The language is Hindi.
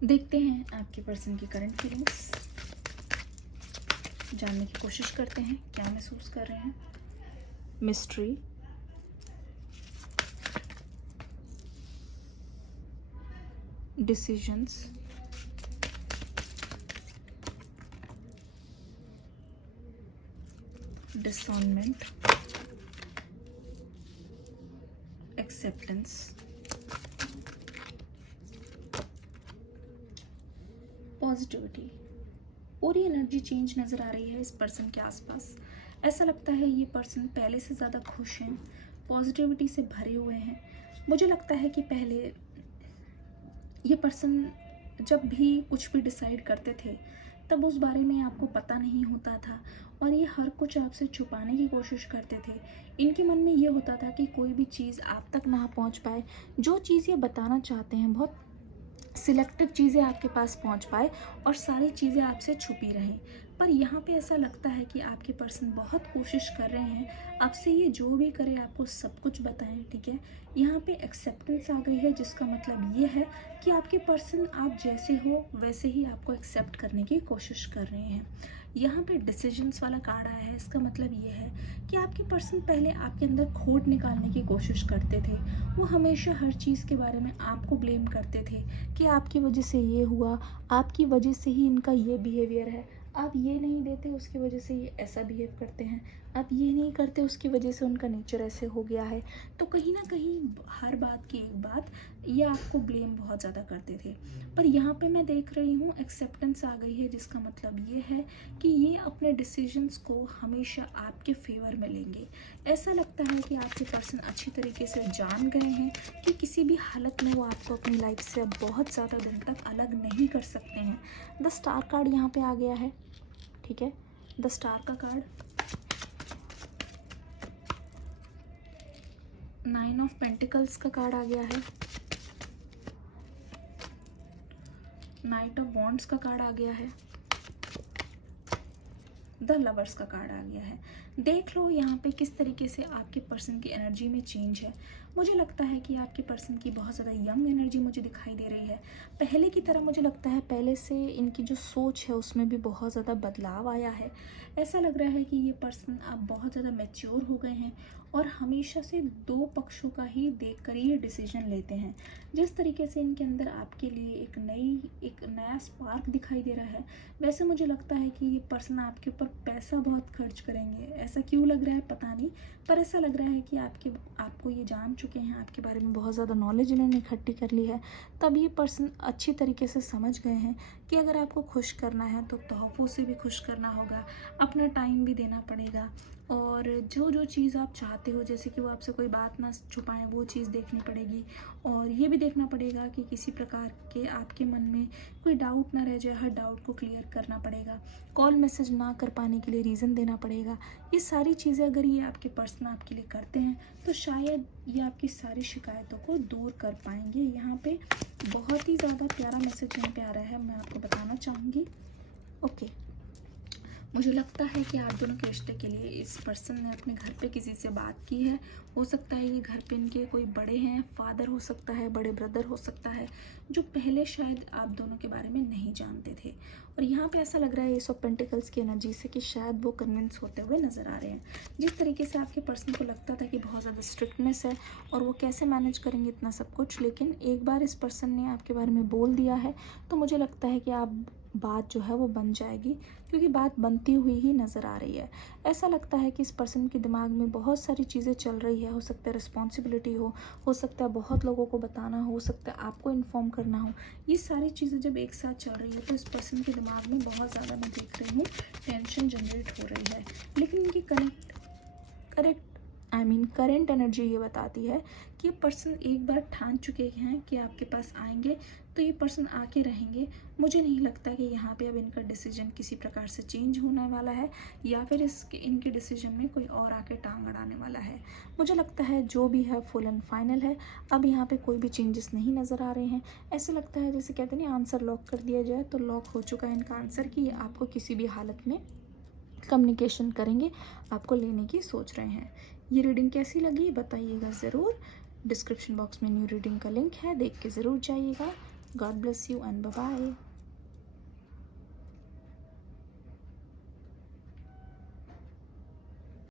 देखते हैं आपके पर्सन की करंट फीलिंग्स, जानने की कोशिश करते हैं क्या महसूस कर रहे हैं। Mystery, decisions, discernment, acceptance, positivity. पूरी एनर्जी चेंज नज़र आ रही है इस पर्सन के आसपास। ऐसा लगता है ये पर्सन पहले से ज़्यादा खुश हैं, पॉजिटिविटी से भरे हुए हैं। मुझे लगता है कि पहले ये पर्सन जब भी कुछ भी डिसाइड करते थे तब उस बारे में आपको पता नहीं होता था और ये हर कुछ आपसे छुपाने की कोशिश करते थे। इनके मन में ये होता था कि कोई भी चीज़ आप तक ना पहुंच पाए। जो चीज़ ये बताना चाहते हैं बहुत सिलेक्टिव चीज़ें आपके पास पहुंच पाए और सारी चीज़ें आपसे छुपी रहें। पर यहाँ पे ऐसा लगता है कि आपके पर्सन बहुत कोशिश कर रहे हैं आपसे, ये जो भी करे आपको सब कुछ बताएं, ठीक है। यहाँ पे एक्सेप्टेंस आ गई है, जिसका मतलब ये है कि आपके पर्सन आप जैसे हो वैसे ही आपको एक्सेप्ट करने की कोशिश कर रहे हैं। यहाँ पे डिसीजंस वाला कार्ड आया है, इसका मतलब ये है कि आपके पर्सन पहले आपके अंदर खोट निकालने की कोशिश करते थे। वो हमेशा हर चीज़ के बारे में आपको ब्लेम करते थे कि आपकी वजह से ये हुआ, आपकी वजह से ही इनका ये बिहेवियर है, आप ये नहीं देते उसकी वजह से ये ऐसा बिहेव करते हैं, आप ये नहीं करते उसकी वजह से उनका नेचर ऐसे हो गया है। तो कहीं ना कहीं हर बात की एक बात ये आपको ब्लेम बहुत ज़्यादा करते थे। पर यहाँ पे मैं देख रही हूँ एक्सेप्टेंस आ गई है, जिसका मतलब ये है कि ये अपने डिसीजंस को हमेशा आपके फेवर में लेंगे। ऐसा लगता है कि आपके पर्सन अच्छी तरीके से जान गए हैं कि किसी भी हालत में वो आपको अपनी लाइफ से अब बहुत ज़्यादा दिन तक अलग नहीं कर सकते हैं। द स्टार कार्ड यहाँ पे आ गया है, ठीक है। द स्टार का कार्ड, 9 ऑफ पेंटिकल्स का कार्ड आ गया है, नाइट ऑफ वॉन्ड्स का कार्ड आ गया है, द लवर्स का कार्ड आ गया है। देख लो यहाँ पे किस तरीके से आपके पर्सन की एनर्जी में चेंज है। मुझे लगता है कि आपके पर्सन की बहुत ज़्यादा यंग एनर्जी मुझे दिखाई दे रही है। पहले की तरह मुझे लगता है पहले से इनकी जो सोच है उसमें भी बहुत ज़्यादा बदलाव आया है। ऐसा लग रहा है कि ये पर्सन अब बहुत ज़्यादा मैच्योर हो गए हैं और हमेशा से दो पक्षों का ही देख कर ये डिसीजन लेते हैं। जिस तरीके से इनके अंदर आपके लिए एक नया स्पार्क दिखाई दे रहा है, वैसे मुझे लगता है कि ये पर्सन आपके ऊपर पैसा बहुत खर्च करेंगे। ऐसा क्यों लग रहा है पता नहीं, पर ऐसा लग रहा है कि आपको ये जान चुके हैं, आपके बारे में बहुत ज़्यादा नॉलेज इन्होंने इकट्ठी कर ली है। तब ये पर्सन अच्छी तरीके से समझ गए हैं कि अगर आपको खुश करना है तो तोहफ़ों से भी खुश करना होगा, अपना टाइम भी देना पड़ेगा और जो जो चीज़ आप चाहते हो, जैसे कि वो आपसे कोई बात ना छुपाएं, वो चीज़ देखनी पड़ेगी। और ये भी देखना पड़ेगा कि किसी प्रकार के आपके मन में कोई डाउट ना रह जाए, हर डाउट को क्लियर करना पड़ेगा। कॉल मैसेज ना कर पाने के लिए रीज़न देना पड़ेगा। ये सारी चीज़ें अगर ये आपके पर्सन आपके लिए करते हैं तो शायद ये आपकी सारी शिकायतों को दूर कर पाएंगे। यहाँ पे बहुत ही ज़्यादा प्यारा मैसेज यहाँ पे आ रहा है, मैं आपको बताना चाहूँगी। ओके, मुझे लगता है कि आप दोनों के रिश्ते के लिए इस पर्सन ने अपने घर पे किसी से बात की है। हो सकता है ये घर पे इनके कोई बड़े हैं, फादर हो सकता है, बड़े ब्रदर हो सकता है, जो पहले शायद आप दोनों के बारे में नहीं जानते थे। और यहाँ पे ऐसा लग रहा है एस ऑफ पेंटिकल्स की एनर्जी से कि शायद वो कन्विंस होते हुए नज़र आ रहे हैं। जिस तरीके से आपके पर्सन को लगता था कि बहुत ज़्यादा स्ट्रिक्टनेस है और वो कैसे मैनेज करेंगे इतना सब कुछ, लेकिन एक बार इस पर्सन ने आपके बारे में बोल दिया है तो मुझे लगता है कि आप बात जो है वो बन जाएगी, क्योंकि बात बनती हुई ही नज़र आ रही है। ऐसा लगता है कि इस पर्सन के दिमाग में बहुत सारी चीज़ें चल रही है। हो सकता है रिस्पॉन्सिबिलिटी हो सकता है बहुत लोगों को बताना हो सकता है आपको इन्फॉर्म करना हो। ये सारी चीज़ें जब एक साथ चल रही है तो इस पर्सन के दिमाग में बहुत ज़्यादा, मैं देख रही हूँ, टेंशन जनरेट हो रही है। लेकिन इनकी करेंट एनर्जी ये बताती है कि ये पर्सन एक बार ठान चुके हैं कि आपके पास आएंगे तो ये पर्सन आके रहेंगे। मुझे नहीं लगता कि यहाँ पे अब इनका डिसीजन किसी प्रकार से चेंज होने वाला है या फिर इनके डिसीजन में कोई और आके टांग अड़ाने वाला है। मुझे लगता है जो भी है फुल एंड फाइनल है। अब यहाँ पे कोई भी चेंजेस नहीं नज़र आ रहे हैं। ऐसे लगता है जैसे कहते हैं ना, आंसर लॉक कर दिया जाए, तो लॉक हो चुका है इनका आंसर कि ये आपको किसी भी हालत में कम्युनिकेशन करेंगे, आपको लेने की सोच रहे हैं। ये रीडिंग कैसी लगी बताइएगा ज़रूर। डिस्क्रिप्शन बॉक्स में न्यू रीडिंग का लिंक है, देख के ज़रूर जाइएगा। God bless you and bye bye.